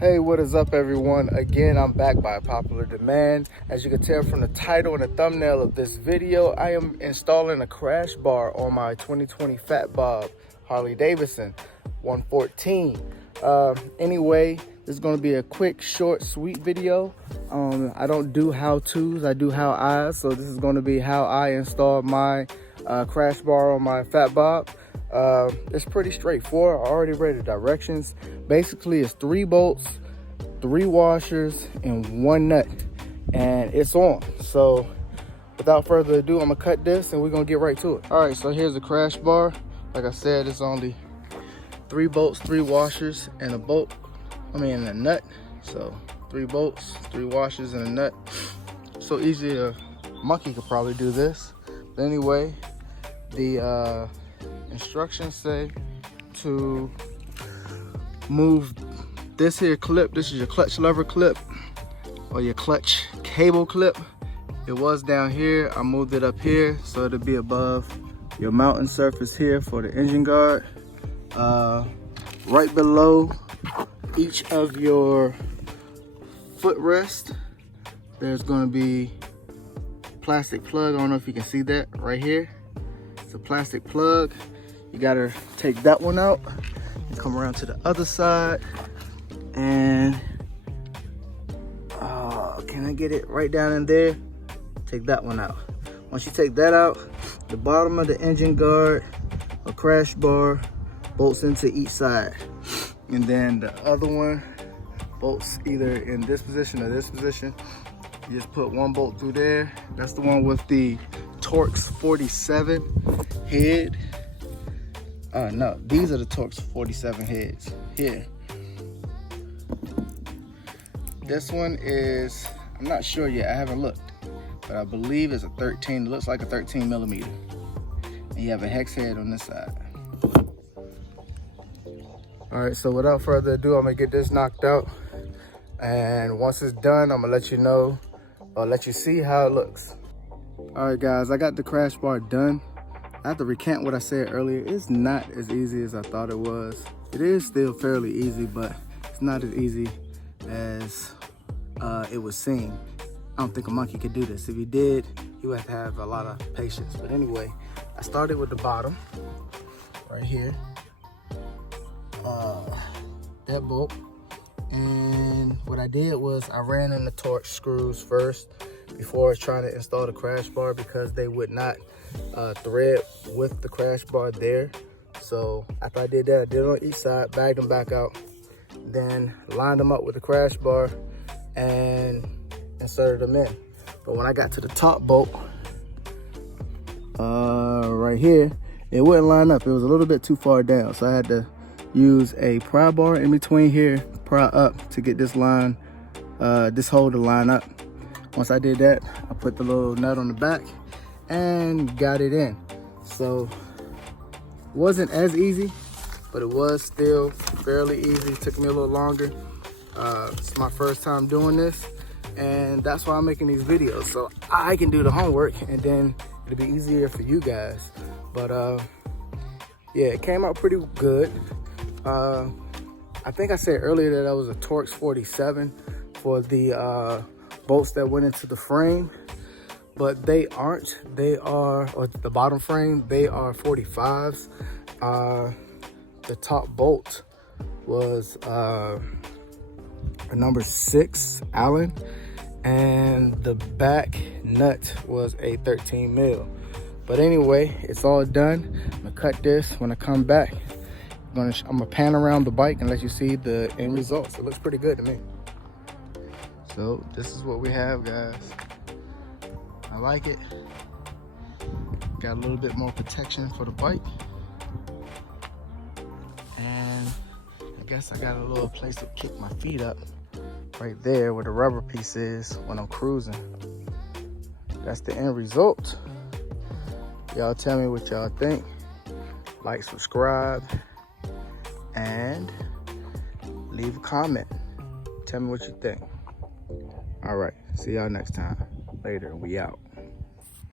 Hey, what is up everyone? Again, I'm back by popular demand. As you can tell from the title and the thumbnail of this video, I am installing a crash bar on my 2020 Fat Bob Harley-Davidson 114. Anyway, this is going to be a quick, short, sweet video. I don't do how-tos, I do how-I's. So this is going to be how I install my crash bar on my Fat Bob. It's pretty straightforward. I already read the directions. Basically, it's 3 bolts, 3 washers, and 1 nut, and it's on. So without further ado, I'm gonna cut this and we're gonna get right to it. All right, so here's the crash bar. Like I said, it's only 3 bolts, 3 washers, and a nut. So 3 bolts, 3 washers, and a nut. So easy, a monkey could probably do this. But anyway, the instructions say to move this here clip. This is your clutch lever clip or your clutch cable clip. It was down here. I moved it up here so it'll be above your mounting surface here for the engine guard. Right below each of your footrest, there's going to be plastic plug. I don't know if you can see that right here. It's a plastic plug. You gotta take that one out and come around to the other side, and can I get it right down in there? Take that one out. Once you take that out, the bottom of the engine guard or crash bar bolts into each side, and then the other one bolts either in this position or this position. You just put 1 bolt through there. That's the one with the Torx 47 head. No, these are the Torx 47 heads here. This one is, I'm not sure yet, I haven't looked, but I believe it's a 13. It looks like a 13 millimeter. And you have a hex head on this side. All right, so without further ado, I'm gonna get this knocked out. And once it's done, I'm gonna let you know, or let you see how it looks. All right guys, I got the crash bar done. I have to recant what I said earlier. It's not as easy as I thought it was. It is still fairly easy, but it's not as easy as it would seem. I don't think a monkey could do this. If he did, he would have to have a lot of patience. But anyway, I started with the bottom right here. That bolt. And what I did was I ran in the Torx screws first before trying to install the crash bar, because they would not thread with the crash bar there. So after I did that, I did it on each side, bagged them back out, then lined them up with the crash bar and inserted them in. But when I got to the top bolt right here, it wouldn't line up. It was a little bit too far down, so I had to use a pry bar in between here, pry up to get this line, this hole to line up. Once I did that, I put the little nut on the back and got it in. So it wasn't as easy, but it was still fairly easy. It took me a little longer. It's my first time doing this, and that's why I'm making these videos, so I can do the homework and then it'll be easier for you guys. But yeah, it came out pretty good. I think I said earlier that I was a Torx 47 for the bolts that went into the frame, but they aren't. They are, or the bottom frame, they are 45s. The top bolt was a number 6 Allen, and the back nut was a 13 mil. But anyway, it's all done. I'm gonna cut this. When I come back, I'm gonna pan around the bike and let you see the end results. It looks pretty good to me. So this is what we have, guys. I like it. Got a little bit more protection for the bike. And I guess I got a little place to kick my feet up right there where the rubber piece is when I'm cruising. That's the end result. Y'all tell me what y'all think. Like, subscribe, and leave a comment. Tell me what you think. All right, see y'all next time. Later, we out.